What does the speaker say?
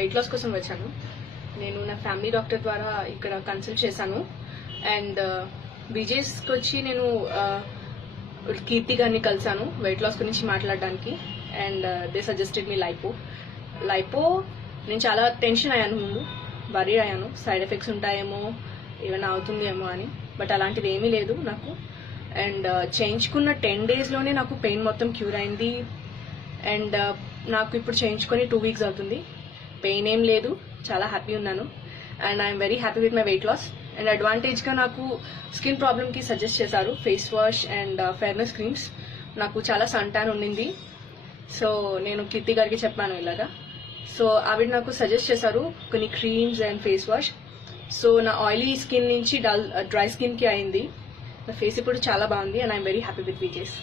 Weight loss కోసం వచ్చాను. నేను నా ఫ్యామిలీ డాక్టర్ ద్వారా ఇక్కడ కన్సల్ట్ చేశాను. అండ్ విజేస్కి వచ్చి నేను కీర్తి గారిని కలిసాను వెయిట్ లాస్ గురించి మాట్లాడడానికి. And they suggested me lipo. నేను చాలా టెన్షన్ అయ్యాను, ముందు వరీ అయ్యాను, సైడ్ ఎఫెక్ట్స్ ఉంటాయేమో, ఏమైనా అవుతుందేమో అని. బట్ అలాంటిది ఏమీ లేదు నాకు. అండ్ చేయించుకున్న 10 daysలోనే నాకు పెయిన్ మొత్తం క్యూర్ అయింది. అండ్ నాకు ఇప్పుడు చేయించుకొని 2 weeks అవుతుంది. పెయిన్ ఏం లేదు, చాలా హ్యాపీ ఉన్నాను. And I'm very happy with my weight loss. And అడ్వాంటేజ్గా నాకు స్కిన్ ప్రాబ్లమ్కి సజెస్ట్ చేశారు face wash and fairness creams. నాకు చాలా సన్ ట్యాన్ ఉండింది. సో నేను కీర్తి గారికి చెప్పాను ఇలాగా. సో ఆవిడ నాకు సజెస్ట్ చేశారు కొన్ని creams and face wash. So నా ఆయిలీ స్కిన్ నుంచి డ్రై స్కిన్కి అయింది. నా ఫేస్ ఇప్పుడు చాలా బాగుంది. And I'm very happy with Vijay's.